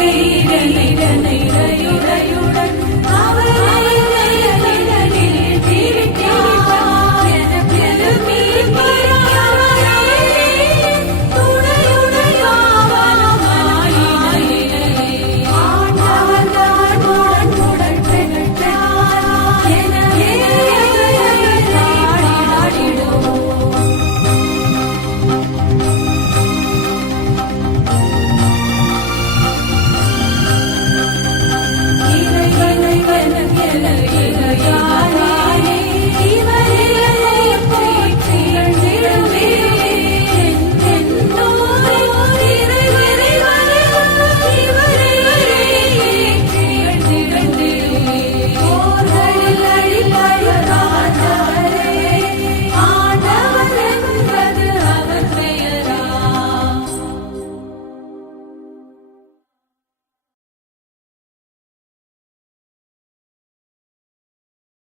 கை